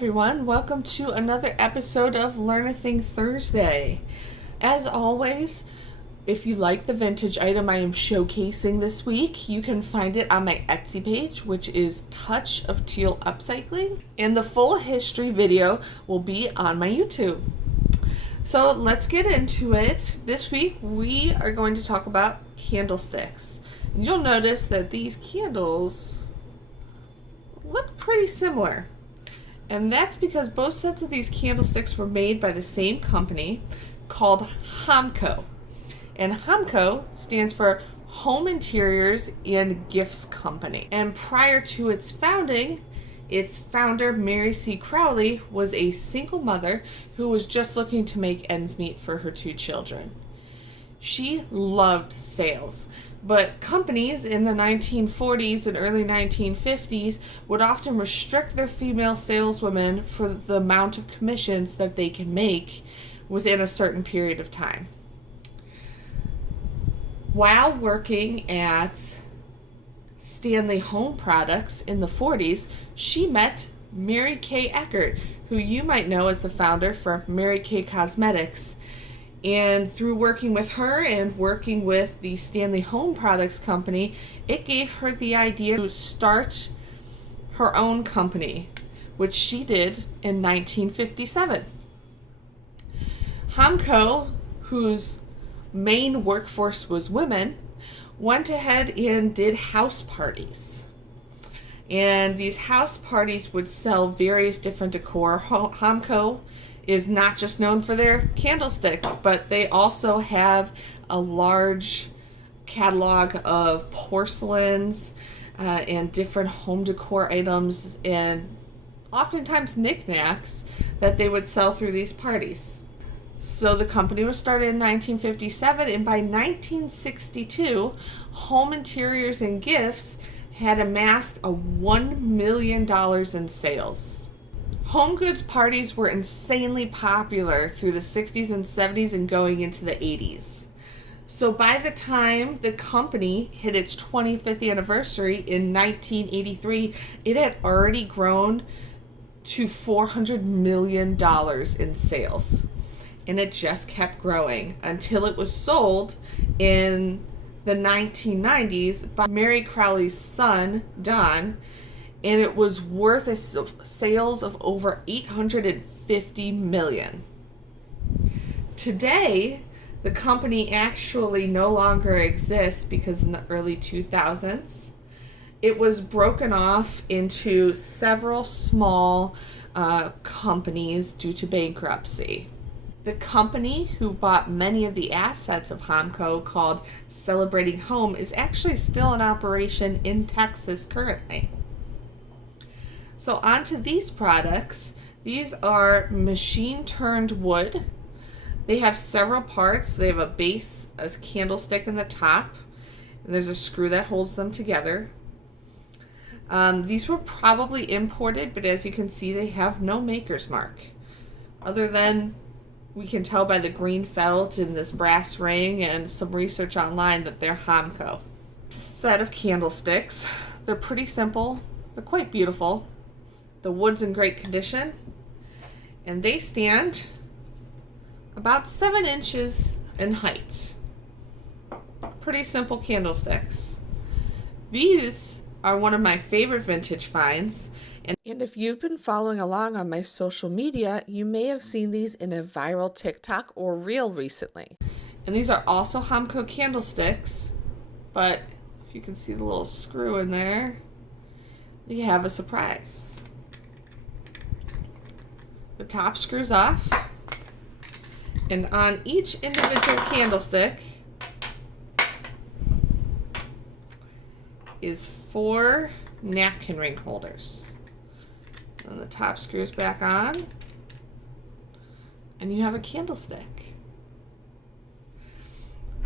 everyone, welcome to another episode of Learn a Thing Thursday. As always, if you like the vintage item I am showcasing this week, you can find it on my Etsy page, which is Touch of Teal Upcycling, and the full history video will be on my YouTube. So let's get into it. This week we are going to talk about candlesticks. And you'll notice that these candles look pretty similar. And that's because both sets of these candlesticks were made by the same company called Homco. And Homco stands for Home Interiors and Gifts Company. And prior to its founding, its founder, Mary C. Crowley, was a single mother who was just looking to make ends meet for her two children. She loved sales, but companies in the 1940s and early 1950s would often restrict their female saleswomen for the amount of commissions that they can make within a certain period of time. While working at Stanley Home Products in the 40s, she met Mary Kay Eckert, who you might know as the founder for Mary Kay Cosmetics. And through working with her and working with the Stanley Home Products company, it gave her the idea to start her own company, which she did in 1957. Homco, whose main workforce was women, went ahead and did house parties. And these house parties would sell various different decor. Homco is not just known for their candlesticks, but they also have a large catalog of porcelains and different home decor items and oftentimes knickknacks that they would sell through these parties. So the company was started in 1957, and by 1962, Home Interiors and Gifts had amassed $1 million in sales. Home goods parties were insanely popular through the 60s and 70s and going into the 80s. So by the time the company hit its 25th anniversary in 1983, it had already grown to $400 million in sales. And it just kept growing until it was sold in the 1990s by Mary Crowley's son, Don, and it was worth a sales of over $850 million. Today, the company actually no longer exists because in the early 2000s, it was broken off into several small companies due to bankruptcy. The company who bought many of the assets of Homco, called Celebrating Home, is actually still in operation in Texas currently. So onto these products. These are machine-turned wood. They have several parts. They have a base, a candlestick in the top, and there's a screw that holds them together. These were probably imported, but as you can see, they have no maker's mark, other than we can tell by the green felt and this brass ring and some research online that they're Homco. Set of candlesticks. They're pretty simple. They're quite beautiful. The wood's in great condition. And they stand about 7 inches in height. Pretty simple candlesticks. These are one of my favorite vintage finds. And if you've been following along on my social media, you may have seen these in a viral TikTok or reel recently. And these are also Homco candlesticks, but if you can see the little screw in there, they have a surprise. The top screws off, and on each individual candlestick is 4 napkin ring holders. And the top screws back on, and you have a candlestick.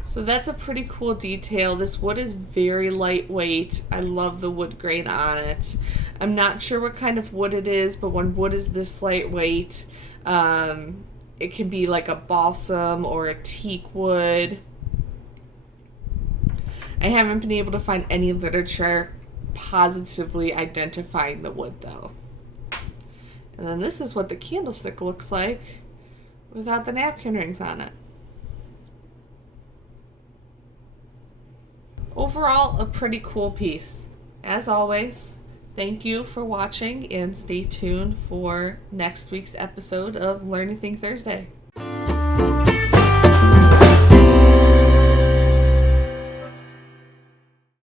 So that's a pretty cool detail. This wood is very lightweight. I love the wood grain on it. I'm not sure what kind of wood it is, but when wood is this lightweight, it can be like a balsam or a teak wood. I haven't been able to find any literature positively identifying the wood though. And then this is what the candlestick looks like without the napkin rings on it. Overall, a pretty cool piece. As always, thank you for watching and stay tuned for next week's episode of Learn Anything Thursday.